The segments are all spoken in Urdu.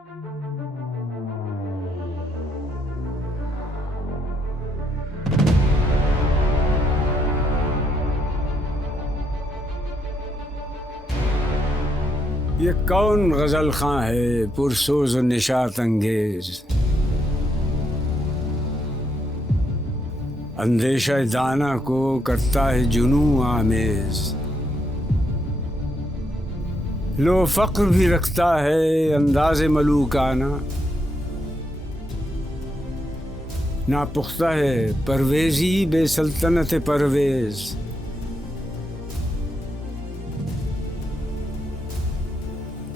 یہ کون غزل خاں ہے پرسوز و نشاط انگیز، اندیشہ دانا کو کرتا ہے جنوں آمیز، لو فقر بھی رکھتا ہے انداز ملوکانہ، ناپختہ ہے پرویزی بے سلطنت پرویز،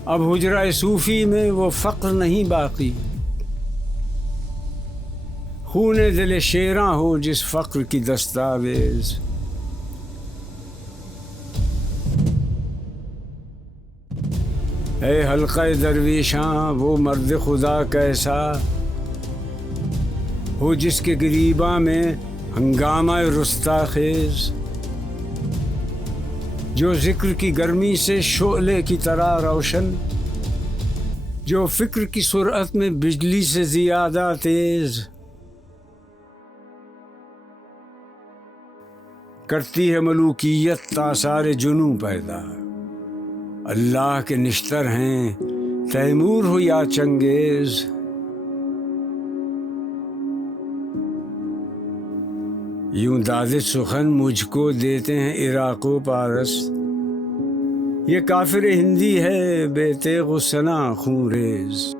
اب حجرہ صوفی میں وہ فقر نہیں باقی، خون دل شیراں ہو جس فقر کی دستاویز، اے حلقہ درویشاں وہ مرد خدا کیسا ہو جس کے گریباں میں ہنگامہ رستا خیز، جو ذکر کی گرمی سے شعلے کی طرح روشن، جو فکر کی سرعت میں بجلی سے زیادہ تیز، کرتی ہے ملوکیت آثار جنوں پیدا، اللہ کے نشتر ہیں تیمور ہو یا چنگیز، یوں داد سخن مجھ کو دیتے ہیں عراق و پارس، یہ کافر ہندی ہے بے تیغ و ثنا خون ریز،